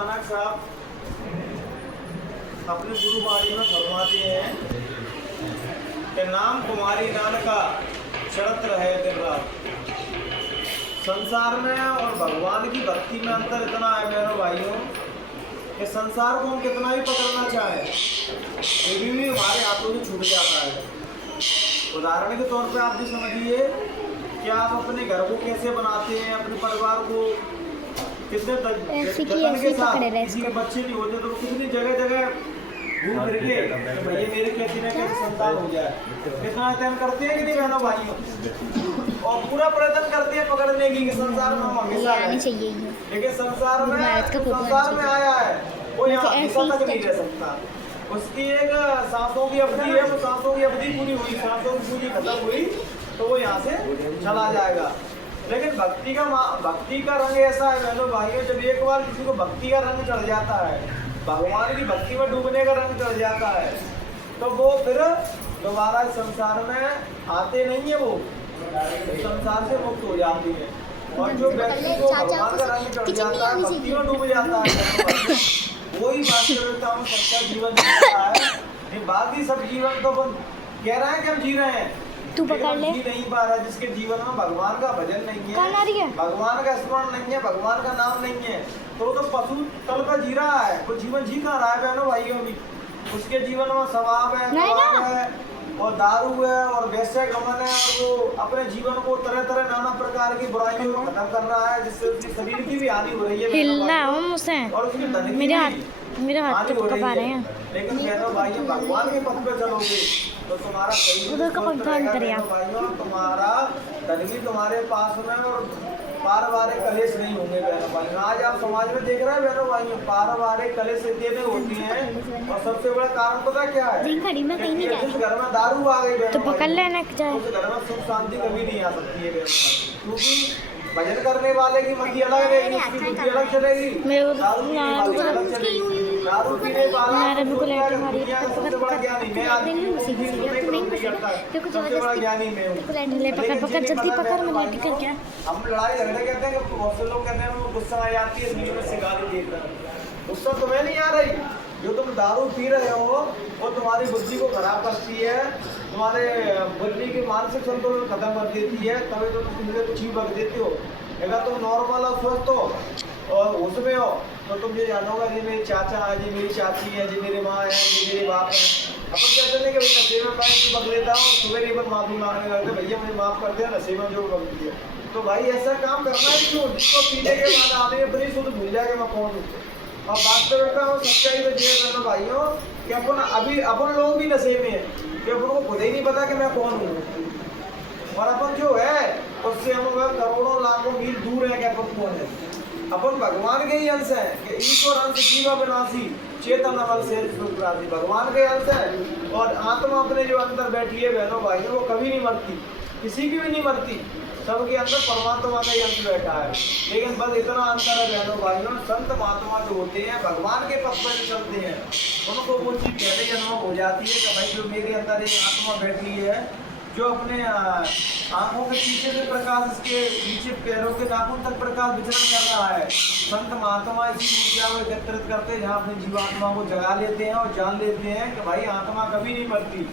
मानक साहब अपनी गुरुवाणी में फरमाते हैं कि नाम कुमारी नान का शरत रहे दिन रात। संसार में और भगवान की भक्ति में अंतर इतना है मेरे भाइयों कि संसार को हम कितना ही पकड़ना चाहें ये भी हमारे हाथों से छूट जाता है। उदाहरण के तौर पे आप भी समझिए कि आप अपने घर को कैसे बनाते हैं, अपने परिवार को कितने जतन के साथ, किसी के बच्चे नहीं होते तो कितनी जगह जगह घूम फिर के तो भैया मेरे कैसी ना कैसी संतान हो जाए, कितना अध्ययन करते हैं कि नहीं बहनों भाइयों, और पूरा प्रयत्न करते हैं पकड़ने की कि संसार में हम हमेशा रहें। लेकिन संसार में आया है वो यहाँ हमेशा तक नहीं रह सकता। उसकी एक सांसों की अवधि है, वो सांसों की अवधि पूरी हुई, सांसों की पूरी खत्म हुई तो वो यहाँ से चला जाएगा। लेकिन भक्ति का रंग ऐसा है बहनों भाइयों, जब एक बार किसी को भक्ति का रंग चढ़ जाता है, भगवान की भक्ति में डूबने का रंग चढ़ जाता है, तो वो फिर दोबारा संसार में आते नहीं है, वो संसार से मुक्त हो जाती है। और जो व्यक्ति को भगवान का रंग चढ़ जाता है, भक्ति में डूब जाता है, वही वास्तविकता में सच्चा जीवन जी रहा है। बाकी सब जीवन तो कह रहे हैं कि हम जी रहे हैं, तू पकड़ ले। जी नहीं पा रहा, जिसके जीवन में भगवान का भजन नहीं है, भगवान का स्मरण नहीं है, भगवान का नाम नहीं है, तो वो तो पशु तल पर जी रहा है। वो जीवन जी कहाँ रहा है बहनों भाइयों भी, उसके जीवन में स्वभाव है और दारू है और वैसे गमन है, और वो अपने जीवन को तरह तरह नाना प्रकार की बुराइयों को खत्म कर रहा है, जिससे उसके शरीर की भी हानि हो रही है और उसके धन की मेरे हाथ हानि हो रही रहे है। हैं। लेकिन बहनों भाइयों भगवान के पथ पे चलोगे तो तुम्हारा उधर का पंखा ऑन करिए आप। भाइयों, तुम्हारा धन भी तुम्हारे पास में और पारिवारिक कलेश नहीं होंगे बहनों भाइयों। आज आप समाज में देख रहे हैं बहनों भाइयों, पारिवारिक कलेश इतने होती हैं और सबसे बड़ा कारण पता क्या है, जिस घर में दारू आ गई तो पकड़ लेना उस घर में सुख शांति कभी नहीं आ सकती है बहनों भाइयों, क्योंकि भजन करने वाले की मति अलग रहेगी, उसकी बुद्धि अलग चलेगी, दारू पीने वाले की अलग चलेगी। दारू पीने वाला दुनिया का सबसे बड़ा ज्ञानी मैं आदमी सबसे बड़ा ज्ञानी मैं हूँ। पकड़ जल्दी पकड़, मैं लेट कर क्या। हम लड़ाई झगड़े कहते हैं कि बहुत से लोग कहते हैं वो गुस्सा आ जाती है, इसलिए मैं सिगारेट देख रहा हूँ। गुस्सा तुम्हें नहीं आ रही, जो तुम दारू पी रहे हो वो तुम्हारी बुद्धि को खराब करती है, तुम्हारे बुद्धि के मानसिक संतुलन खत्म कर देती है, तभी तो तुम मुझे कुछ ही बक देते हो। अगर तुम नॉर्मल और स्वस्थ हो और उसमें हो तो तुम ये जानोगा ये मेरे चाचा है, ये मेरी चाची है, ये मेरी माँ है, ये मेरे बाप है। अपन कहते नहीं कि नशे में पैसे बक देता हूँ, सुबह नहीं बक माफी मांगने लगते, भैया मुझे माफ कर दे, नशे में जो बक दिया। तो भाई ऐसा काम करना ही क्यों, जिसको पीने के बाद आने अपनी शुद्ध भूल जाएगा मैं कौन हूँ। और वास्तविकता में सच्चाई तो ये है भाइयों कि अपन लोग भी नशे में है कि अपन को खुद ही नहीं पता कि मैं कौन हूँ, और अपन जो है उससे हम करोड़ों लाखों मील दूर है कि अपन कौन है। अपन भगवान के ही अंश है कि ईश्वर अंश जीवा विनाशी चेतन अमल से भगवान के अंश है। और आत्मा अपने जो अंदर बैठी है बहनों भाइयों वो कभी नहीं मरती, किसी की भी नहीं मरती, सबके अंदर परमात्मा का ही अंश बैठा है। लेकिन बस इतना अंतर है बहनों भाइयों, संत महात्मा जो होते हैं भगवान के पथ पर चलते हैं उनको वो चीज पहले जन्म हो जाती है कि भाई जो मेरे अंदर एक आत्मा बैठी है जो अपने आंखों के पीछे से प्रकाश, इसके नीचे पैरों के नाखून तक प्रकाश विचरण कर रहा है। संत महात्मा इसी ऊर्जा को एकत्रित करते हैं जहाँ अपनी जीवात्मा को जगा लेते हैं और जान लेते हैं कि भाई आत्मा कभी नहीं मरती,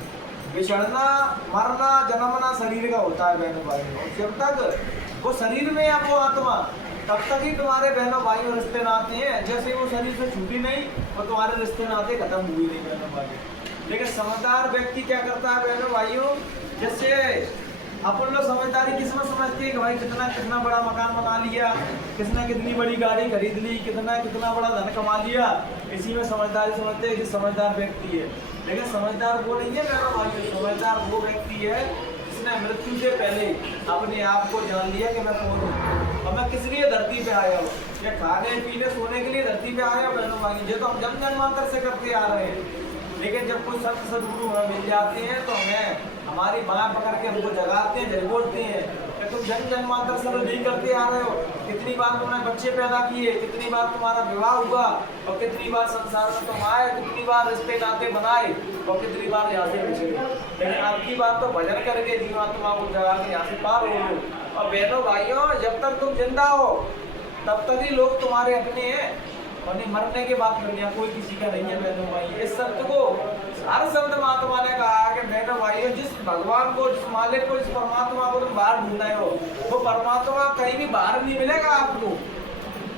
बिछड़ना मरना जन्मना शरीर का होता है बहनों भाइयों। जब तक वो शरीर में है वो आत्मा तब तक ही तुम्हारे बहनों भाइयों रिश्ते नाते हैं, जैसे वो शरीर से छूटी नहीं और तुम्हारे रिश्ते नाते खत्म हुए नहीं बहनों भाइयों। लेकिन समझदार व्यक्ति क्या करता है बहनों भाइयों, जैसे अपन लोग समझदारी किसमें समझते हैं कि भाई कितना बड़ा मकान बना लिया, किसने कितनी बड़ी गाड़ी खरीद ली, कितना बड़ा धन कमा लिया, इसी में समझदारी समझते हैं कि समझदार व्यक्ति है। लेकिन समझदार वो नहीं है मेरा भाई, समझदार वो व्यक्ति है जिसने मृत्यु से पहले अपने आप को जान लिया कि मैं कौन हूँ और मैं किस लिए धरती पे आया हूँ। या खाने पीने सोने के लिए धरती पे आया बहनों भाई, ये तो हम जन्म जन्मांतर से करते आ रहे हैं। लेकिन जब कोई संत सदगुरु हमें मिल जाते हैं तो हमें हमारी बाँह पकड़ के हमको जगाते हैं, झलकोलते हैं कि तुम जन्म जन्मांतर से नहीं करते आ रहे हो, कितनी बार तुमने बच्चे पैदा किए, कितनी बार तुम्हारा विवाह हुआ और कितनी बार संसार में तुम आए, कितनी बार रिश्ते नाते बनाए और कितनी बार यहाँ से बिछड़े। लेकिन आपकी बात तो भजन करके जीवात्मा को जगा के यहाँ से पार हो। और बहनों भाइयों जब तक तुम जिंदा हो तब तक ही लोग तुम्हारे अपने हैं, और नहीं मरने के बाद कन्या कोई किसी का नहीं है बहनों भाई। इस शब्द को हर संत महात्मा ने कहा कि बहनों भाई जिस भगवान को, जिस मालिक को, जिस परमात्मा को तुम बाहर ढूंढ रहे हो, वो परमात्मा कहीं भी बाहर नहीं मिलेगा आपको।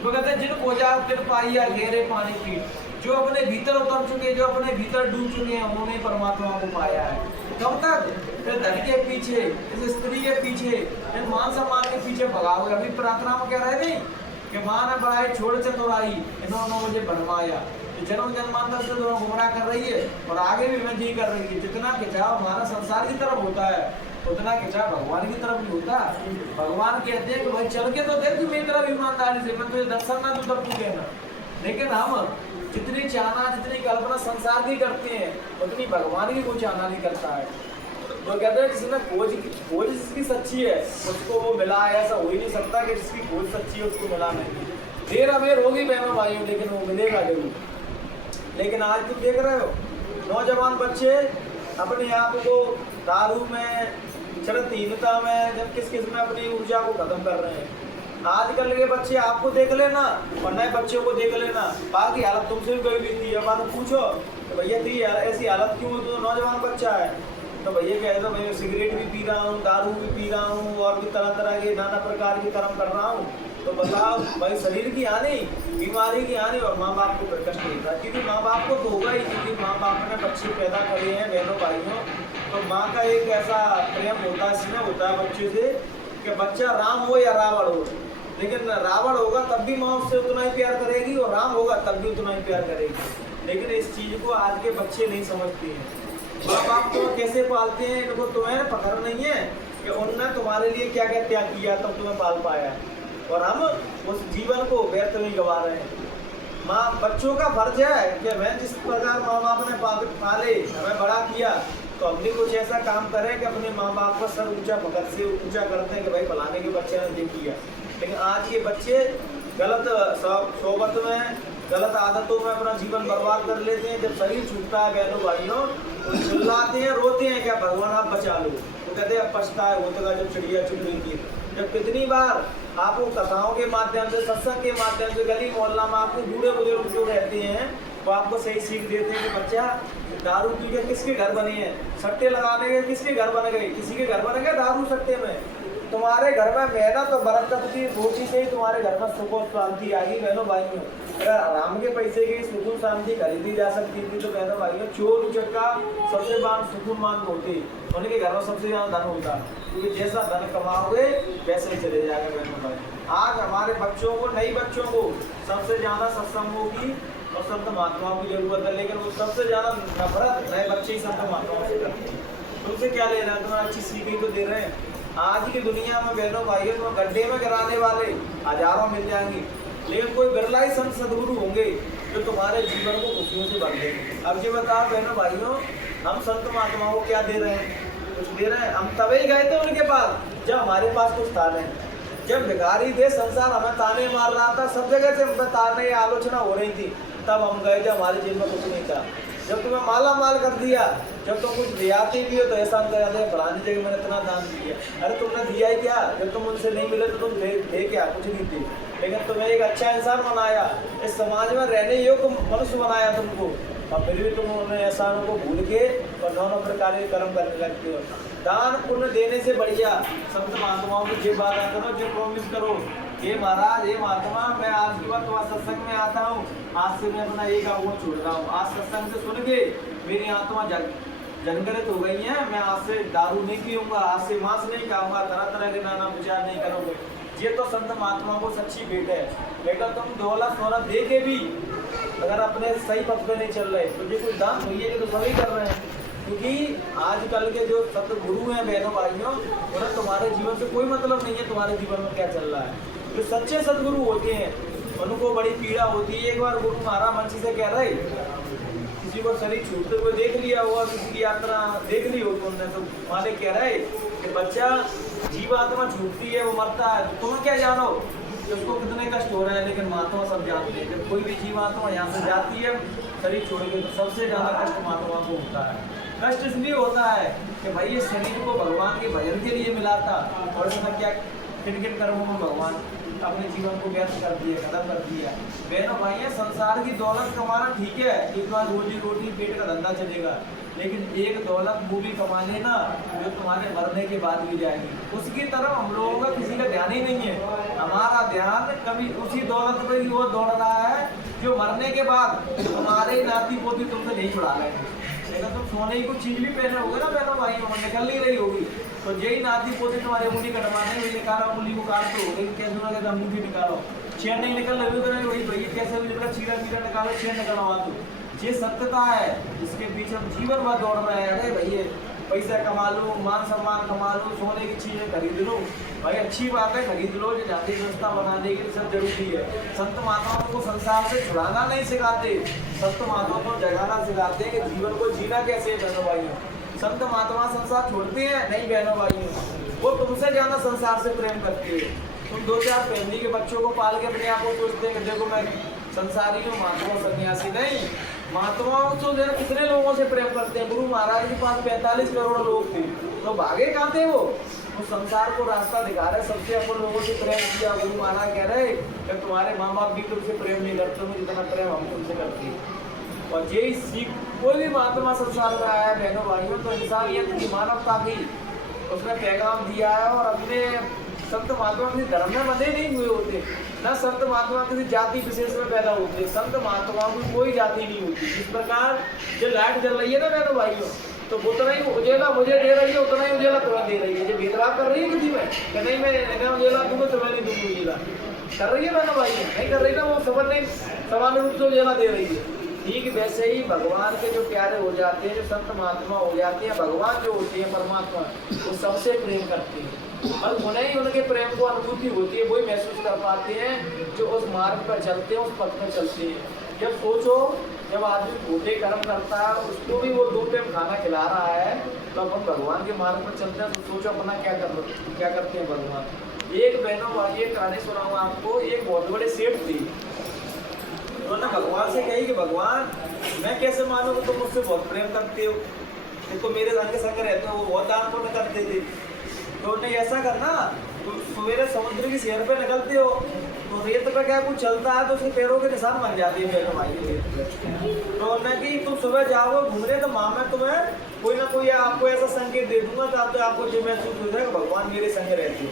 तो कहते हैं जिन खोजा तिन पाइया गहरे पानी की, जो अपने भीतर उतर चुके, जो अपने भीतर डूब चुके हैं, उन्होंने परमात्मा को पाया है। कब तक? फिर धन के पीछे, इस स्त्री के पीछे, इन मान सम्मान के पीछे भगाओगे। अभी प्रार्थना में कह रहे नहीं कि मां ने बढ़ाई छोड़ चतुराई, इन्होंने मुझे बनवाया। जन्म जन्मांतर से दोनों गुमराह कर रही है और आगे भी मैं जी कर रही है। जितना खिंचाव हमारा संसार की तरफ होता है, उतना खिंचाव भगवान की तरफ नहीं होता। भगवान कहते हैं कि भाई चल के तो देख मेरी तरफ ईमानदारी से, मैं तुझे दर्शन ना दूं तब तू कहना। लेकिन हम जितनी चाहना, जितनी कल्पना संसार की करते हैं, उतनी भगवान की कोई चाहना नहीं करता है। तो कहते हैं जिसने खोज जिसकी सच्ची है उसको वो मिला है। ऐसा हो ही नहीं सकता कि जिसकी खोज सच्ची है उसको मिला नहीं। देर अबेर होगी बहनों भाइयों, लेकिन वो मिलेगा जरूर। लेकिन आज तुम देख रहे हो नौजवान बच्चे अपने आप को दारू में, चरित्रहीनता में, जब किस किस में अपनी ऊर्जा को खत्म कर रहे हैं। आजकल के बच्चे आपको देख लेना और नए बच्चों को देख लेना, बाकी हालत तुमसे भी कोई भी थी। अब आप पूछो तो भैया थी ऐसी हालत क्यों? तो नौजवान बच्चा है तो भैया कह दो मैं सिगरेट भी पी रहा हूँ, दारू भी पी रहा हूँ और भी तरह तरह के नाना प्रकार के कर्म कर रहा हूँ। तो बताओ भाई शरीर की हानि, बीमारी की हानि और माँ बाप को कष्ट नहीं था। क्योंकि माँ बाप को तो होगा ही, क्योंकि माँ बाप ने बच्चे पैदा करे हैं बहनों भाइयों। तो माँ का एक ऐसा प्रेम होता है, स्नेह होता है बच्चे से कि बच्चा राम हो या रावण हो, लेकिन रावण होगा तब भी माँ उससे उतना ही प्यार करेगी और राम होगा तब भी उतना ही प्यार करेगी। लेकिन इस चीज को आज के बच्चे नहीं समझते हैं। माँ बाप तो कैसे पालते हैं, इनको तुम्हें पकड़ नहीं है कि उन्होंने तुम्हारे लिए क्या क्या त्याग किया तब तुम्हें पाल पाया, और हम उस जीवन को व्यर्थ नहीं गवा रहे हैं। माँ बच्चों का फर्ज है कि मैं जिस प्रकार माँ बाप ने पाले, हमें बड़ा किया, तो हम भी कुछ ऐसा काम करें कि अपने माँ बाप का सर ऊंचा भगत से ऊंचा करते हैं कि भाई फलाने के बच्चे ने देख लिया। लेकिन आज के बच्चे गलत सोबत में, गलत आदतों में अपना जीवन बर्बाद कर लेते हैं। जब शरीर छूटता है बहनों भाइयों तो चिल्लाते हैं, रोते हैं क्या भगवान आप बचा लो। तो कहते हैं पछताए होता जब चिड़िया चुग रही थी। जब कितनी बार आपको कथाओं के माध्यम से, सत्संग के माध्यम से, गली मोहल्ला में आपको बूढ़े बुजुर्ग जो रहते हैं वो आपको सही सीख देते हैं कि बच्चा दारू पी के किसके घर बने हैं, सट्टे लगाने के किसके घर बन गए, किसी के घर बन गए दारू सट्टे में। तुम्हारे घर में मेहनत और बरकत की रोटी से ही तुम्हारे घर में सुख और शांति आएगी बहनों भाइयों। अगर आराम के पैसे की सुकून शांति खरीदी जा सकती थी तो बहनों भाइयों चोर उचक्का सबसे बात सुकून मान होते, उनके घर में सबसे ज्यादा धन होता, क्योंकि जैसा धन कमाओगे वैसे ही चले जाएंगे बहनों भाई। आज हमारे बच्चों को, नई बच्चों को सबसे ज्यादा सत्संगों की और संत महात्माओं की जरूरत है, लेकिन वो सबसे ज्यादा नफरत नए बच्चे ही संत महात्माओं से करते हैं। तुमसे क्या ले रहे हैं, तुम्हें अच्छी सीख ही तो दे रहे हैं। आज की दुनिया में बहनों भाइयों तो गड्ढे में गिराने वाले हजारों मिल जाएंगे, लेकिन कोई बिरला ही संत सदगुरु होंगे जो तुम्हारे जीवन को खुशियों से भर देंगे। अब ये बताओ बहनों भाइयों, हम संत महात्माओं को क्या दे रहे हैं? कुछ दे रहे हैं? हम तभी गए थे उनके पास जब हमारे पास कुछ था नहीं। जब भिखारी थे, संसार हमें ताने मार रहा था, सब जगह से हमें ताने आलोचना हो रही थी, तब हम गए जब हमारे जेब में कुछ नहीं था। जब तुम्हें माला माल कर दिया, जब तुम कुछ दियाते भी हो तो ऐसा कर जाते हैं फलानी जगह मैंने इतना दान दिया। अरे तुमने दिया ही क्या? जब तुम उनसे नहीं मिले तो तुम दे क्या? कुछ नहीं थे। लेकिन तुम्हें एक अच्छा इंसान बनाया, इस समाज में रहने योग्य मनुष्य बनाया तुमको, और फिर भी तुम उन्हें एहसानों को भूल के और दोनों प्रकार के कर्म करने लगते हो। दान पुण्य देने से बढ़िया संत महात्माओं की जो बात करो, जो प्रॉमिस करो, ये महाराज, ये महात्मा, मैं आज के बाद तुम्हारे सत्संग में आता हूँ, आज से मैं अपना एक अवगुण छोड़ रहा हूँ। आज सत्संग से सुन के मेरी आत्मा जनगणित हो गई है, मैं आज से दारू नहीं पीऊंगा, आज से मांस नहीं खाऊंगा, तरह तरह के नाना विचार नहीं करूँगा। ये तो संत महात्मा को सच्ची भेंट है। लेकिन तुम दौलत सोना दे के भी अगर अपने सही पथ पे नहीं चल रहे तो ये कोई दान हुई है, तो सभी कर रहे हैं। क्योंकि आजकल के जो सतगुरु हैं बहनों भाइयों, उन्हें तुम्हारे जीवन से कोई मतलब नहीं है तुम्हारे जीवन में क्या चल रहा है। जो सच्चे सदगुरु होते हैं उनको बड़ी पीड़ा होती है। एक बार गुरु महाराज मंची से कह रहे, किसी को शरीर छूटते हुए देख लिया हुआ, किसी की यात्रा देख ली होगी उन्होंने, तो मालिक कह रहे कि बच्चा जीवात्मा छूटती है, वो मरता है, तो तुम क्या जानो कि उसको कितने कष्ट हो रहे हैं। लेकिन महात्मा सब जानते हैं जब कोई भी जीवात्मा यहाँ से जाती है शरीर छोड़ के, तो सबसे ज़्यादा कष्ट महात्मा को होता है। कष्ट इसलिए होता है कि भाई ये शरीर को भगवान के भजन के लिए मिला था, और इसमें क्या किन किन कर्मों में भगवान अपने जीवन को व्यर्थ कर दिया, खत्म कर दिया। बहनों भाइयों, संसार की दौलत कमाना ठीक है, एक बार रोजी रोटी पेट का धंधा चलेगा, लेकिन एक दौलत वो भी कमा लेना जो तुम्हारे मरने के बाद भी जाएगी। उसकी तरफ हम लोगों का किसी का ध्यान ही नहीं है। हमारा ध्यान कभी उसी दौलत पे ही वो दौड़ रहा है जो मरने के बाद तुम्हारे नाती पोती तुमसे नहीं छुड़ा लेंगे। लेकिन तुम सोने की कुछ चीज भी पहने होगे ना बहनों भाई, निकल नहीं रही होगी, तो यही नाती पोती तुम्हारे उंगली कटवाने हुए निकाला, उंगली को काट तो होगी, कैसे ना कैसे अंगूठी निकालो, चेन नहीं निकल रही तो वही भैया कैसे भी निकला, चीरा मीरा निकालो, चेन निकलवा दो। ये सत्यता है, इसके पीछे हम जीवन भर दौड़ रहे हैं। अरे भैया पैसा कमा लो, मान सम्मान कमा लो, सोने की चीजें खरीद लो, भाई अच्छी बात है खरीद लो, जो जाति व्यवस्था बनाने के लिए सब जरूरी है। संत महात्माओं को संसार से छुड़ाना नहीं सिखाते, संत महात्माओं को जगाना सिखाते हैं कि जीवन को जीना कैसे है। बहनों भाइयों, संत महात्मा संसार छोड़ते हैं नहीं बहनों भाइयों, वो तुमसे ज्यादा संसार से प्रेम करते हैं। तुम 2-4 फैमिली के बच्चों को पाल के अपने आप को सोचते हैं कि देखो मैं संसारी हूँ, महात्मा सन्यासी नहीं। महात्माओं तो कितने लोगों से प्रेम करते हैं। गुरु महाराज के पास 45 करोड़ लोग थे, तो भागे कहाँ थे वो संसार को रास्ता दिखा रहे, सबसे अपन लोगों से प्रेम किया। गुरु महाराज कह रहे कि तुम्हारे माँ बाप भी तुमसे प्रेम नहीं करते हो जितना प्रेम हम तुमसे करते हैं। और यही सीख कोई भी महात्मा संसार में आया है बहनों भाइयों, तो इंसानियत की, मानवता की उसने पैगाम दिया है। और अपने संत महात्मा किसी धर्म में बंधे नहीं हुए होते, ना संत महात्मा किसी जाति विशेष में पैदा होते। संत महात्माओं की कोई जाति नहीं होती। जिस प्रकार जो लाइट जल रही है ना बहनों भाइयों, तो उतना ही उजेला मुझे दे रही है, उतना ही उजेला तुम्हें दे रही है। जो भेदभाव कर रही है किसी में कि नहीं मैं उजेला दूंगा तुम्हें नहीं दूंगी उजेला, कर रही है बहनों भाइयों, नहीं कर रही ना, वो समझ नहीं समान रूप से उजेला दे रही है। ठीक वैसे ही भगवान के जो प्यारे हो जाते हैं, जो संत महात्मा हो जाते हैं, भगवान जो होते हैं परमात्मा, वो सबसे प्रेम करते हैं और उन्हें ही उनके प्रेम को अनुभूति होती है, वही महसूस कर पाते हैं जो उस मार्ग पर चलते हैं, उस पथ पर चलते हैं। जब सोचो जब आदमी छोटे कर्म करता है, उसको भी वो 2 टाइम खाना खिला रहा है, तो अपन भगवान के मार्ग पर चलते हैं, तो सोचो अपना क्या करते हैं भगवान। एक बहनों वाली एक कहानी सुनाऊँ आपको। एक बहुत बड़े सेठ थी, उन्होंने भगवान से कही कि भगवान मैं कैसे मानूं कि तुम मुझसे बहुत प्रेम करते हो, तो मेरे संग रहते हो, वो बहुत दान पुण्य करते थे, तो उन्हें ऐसा करना तुम सवेरे समुद्र की सैर पे निकलते हो, तो रेत पे क्या कुछ चलता है तो उसके पैरों के निशान बन जाते हैं बहनों भाई। तो उन्हें कि तुम सुबह जाओ घूमने, तो माँ मैं तुम्हें कोई ना कोई आपको ऐसा संकेत दे दूंगा तो आपको जो महसूस हो जाएगा भगवान मेरे संग रहते हो।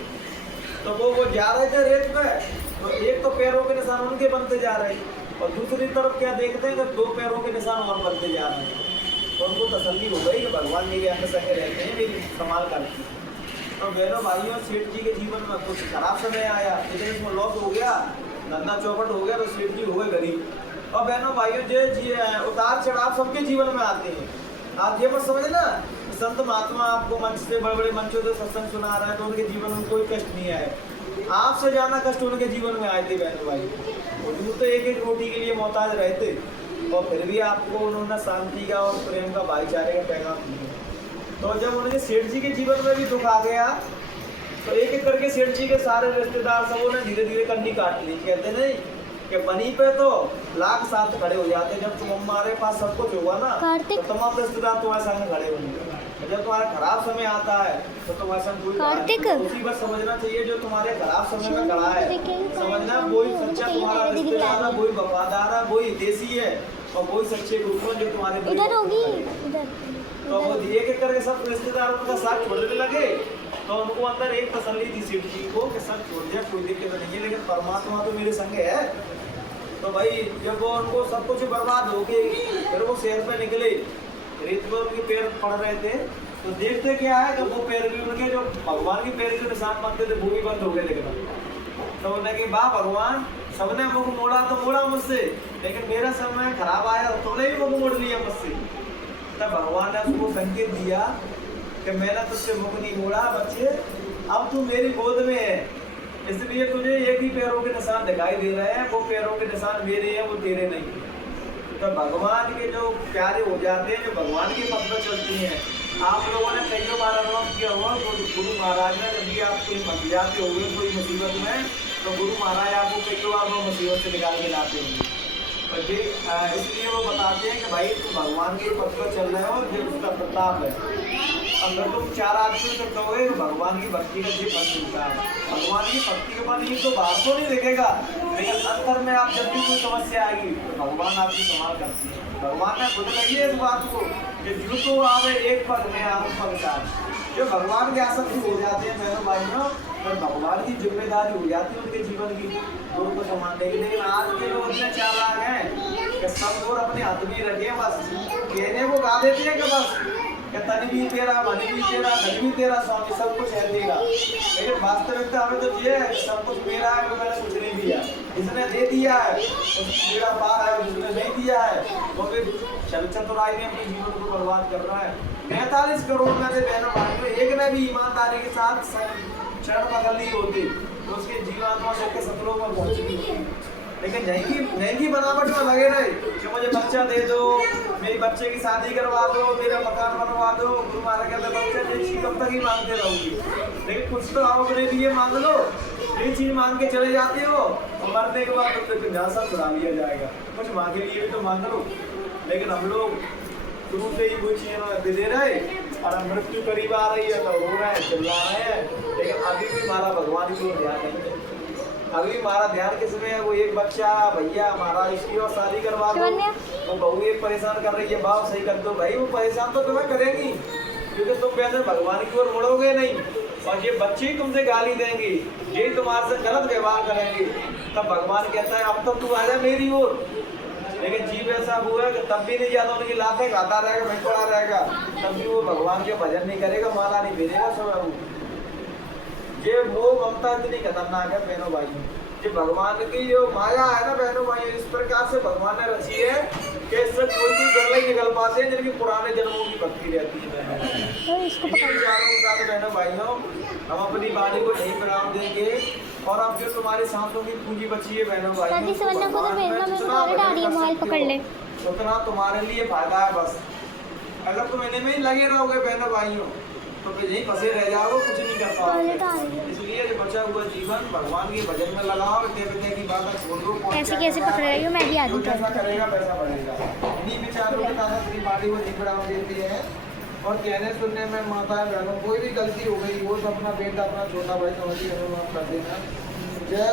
तो वो जा रहे थे रेत पे, तो एक तो पैरों के निशान उनके बनते जा रहे, और दूसरी तरफ क्या देखते हैं कि 2 पैरों के निशान और बनते जा रहे हैं। तो उनको तसल्ली हो गई कि भगवान मेरे अंदर संग रहते हैं, मेरी संभाल करती है। तो बहनों भाइयों, सेठ जी के जीवन में कुछ खराब समय आया, बिजनेस में लॉस हो गया, धंधा चौपट हो गया, तो सेठ जी हो गए गरीब। और बहनों भाइयों, जो उतार चढ़ाव सबके जीवन में आते हैं। आप ये मत समझना संत महात्मा आपको मंच से बड़े बड़े मंचों से सत्संग सुना रहे हैं तो उनके जीवन में कोई कष्ट नहीं आया, आपसे ज्यादा कष्ट उनके जीवन में आए थे बहनों भाई। वो तो एक रोटी के लिए मोहताज रहे थे, और फिर भी आपको उन्होंने शांति का और प्रेम का, भाईचारे का पैगाम दिया। तो जब उनके सेठ जी के जीवन में भी दुख आ गया, तो एक एक करके सेठ जी के सारे रिश्तेदार सबों ने धीरे धीरे कन्नी काट ली। कहते नहीं कि बनी पे तो लाख साथ खड़े हो जाते, जब तुम हमारे पास सब कुछ होगा ना तो तमाम रिश्तेदार तुम्हारे सामने खड़े होंगे। जब तुम्हारा खराब समय आता है तो तुम्हारे साथ कोई उसी बात समझना चाहिए, जो तुम्हारे खराब समय में खड़ा है, समझना वही सच्चा तुम्हारा रिश्तेदार है, वही वफादार है, वही देसी है, और वही सच्चे गुरु जो तुम्हारे इधर होगी। तो वो एक एक करके सब रिश्तेदार उनका साथ छोड़ने लगे। तो उनको अंदर एक तसल्ली थी सेठ जी को कि सब छोड़ दिया, कोई दिक्कत नहीं है, लेकिन परमात्मा तो मेरे संग है। तो भाई जब वो उनको सब कुछ बर्बाद हो गई, फिर वो शहर पे निकले, रेत पर उनके पैर पड़ रहे थे, तो देखते क्या है कि वो पैर भी उनके जो भगवान के पैर के निशान बनते थे वो भी बंद हो गए। लेकिन तो उन्हें कि वाह भगवान, सबने मुख मोड़ा तो मोड़ा मुझसे, लेकिन मेरा समय खराब आया तो तुमने भी मुख मोड़ लिया मुझसे। तब भगवान ने उसको संकेत दिया कि मैंने तुझसे मुख नहीं मोड़ा बच्चे, अब तू मेरी गोद में है, इसलिए तुझे एक ही पैरों के निशान दिखाई दे रहे हैं, वो पैरों के निशान मेरे हैं, वो तेरे नहीं। तो भगवान के जो प्यारे हो जाते हैं, जो भगवान के पथ पर चलती हैं। आप लोगों ने कई बार अनुभव किया हुआ, गुरु महाराज ने जब भी आप कोई फंस जाते हुए कोई मुसीबत में, तो गुरु महाराज आपको कई बार वो मुसीबत से निकाल के लाते होंगे। इसलिए वो बताते हैं कि भाई तुम भगवान के पथ पर चल रहे हो, ये उसका प्रताप है। अगर तुम 4 आदमी से कहोगे तो भगवान की भक्ति का ये फल मिलता है। भगवान की भक्ति के बाद ये तो बाहर तो नहीं दिखेगा, लेकिन अंतर में आप जब भी कोई समस्या आएगी तो भगवान आपकी संभाल करती है। भगवान ने खुद कही है इस बात को कि जो तो आवे एक पग में आवे पग चार। जो भगवान के आसक्ति हो जाते हैं बहनों भाइयों, पर भगवान की जिम्मेदारी हो जाती है उनके जीवन की लोगों को संभालने की। लेकिन आज के लोग इतने चालाक हैं कि सब लोग अपने हाथ में रखे, बस कहने को गा देते हैं कि बस कि तन भी तेरा, मन भी तेरा, धन भी तेरा, स्वामी सब कुछ है तेरा। लेकिन वास्तविकता हमें तो ये है सब कुछ मेरा है, मैंने कुछ नहीं दिया, इसने दे दिया है, उसकी बेड़ा पार है, उसने नहीं दिया है, वो फिर चल चतुराई में अपने जीवन को बर्बाद कर रहा है। 45 करोड़ में से बहनों भाइयों एक ने भी ईमानदारी के साथ चरण पकड़ ली होती तो उसके जीवात्मा सबके सपनों में पहुंचती। लेकिन नही बनावट में लगे रहे कि मुझे बच्चा दे दो, मेरी बच्चे की शादी करवा दो, मेरा मकान बनवा दो, गुरु महाराज कहते बच्चे ये कब तक ही मांगते रहोगी। लेकिन कुछ तो आओ अपने लिए मांग लो, ये चीज मांग के चले जाते हो और मरने के बाद तुमसे सब छुड़ा लिया जाएगा। कुछ माँ के लिए भी तो मांग लो। लेकिन हम लोग शुरू से ही कोई चीज दे रहे और मृत्यु करीब आ रही है तो रो रहे हैं, चिल्ला रहे हैं। लेकिन अभी भी हमारा भगवान की ओर ध्यान नहीं है, अभी हमारा ध्यान किसमें है? वो एक बच्चा भैया हमारा इसकी और शादी करवा दो, वो बहू एक परेशान कर रही है, बाप सही कर दो। भाई वो परेशान तो तुम्हें करेंगी क्योंकि तुम वैसे भगवान की ओर मुड़ोगे नहीं, और ये बच्चे ही तुमसे गाली देंगी, ये तुम्हारे से गलत व्यवहार करेंगे। तब भगवान कहता है अब तो तू आ जा मेरी ओर। लेकिन जीव ऐसा हुआ है कि तब भी नहीं जाता, उनकी लातें खाता रहेगा, वहीं पड़ा रहेगा, तब भी वो भगवान के भजन नहीं करेगा, माला नहीं भेजेगा सब। ये मोह ममता इतनी खतरनाक है बहनों भाइयों, ये भगवान की जो माया है ना बहनों भाइयों, इस प्रकार से भगवान ने रची है कि इससे कोई गरले निकल पाते हैं जिनकी पुराने जन्मों की भक्ति रहती है। विचारों के साथ बहनों भाइयों हम अपनी वाणी को नहीं विराम देंगे, और अब जो तुम्हारे सांसों की पूंजी बची है बहनों भाइयों, उतना तुम्हारे लिए फायदा है। बस अगर तुम इन्हें में ही लगे रहोगे बहनों भाइयों तो फिर यहीं फंसे रह जाओगे, कुछ नहीं कर पाओगे। इसलिए जो बचा हुआ जीवन भगवान के भजन में लगाओ, पिता की बात छोड़ दो। कैसे पकड़ रही हूँ मैं भी आदमी जैसा करेगा वैसा बढ़ेगा। इन्हीं विचारों के साथ अपनी बाड़ी को नहीं बढ़ावा देती है, और कहने सुनने में माता बहनों कोई भी गलती हो गई वो तो अपना बेटा अपना छोटा भाई समझिए अनुमान कर देना। जय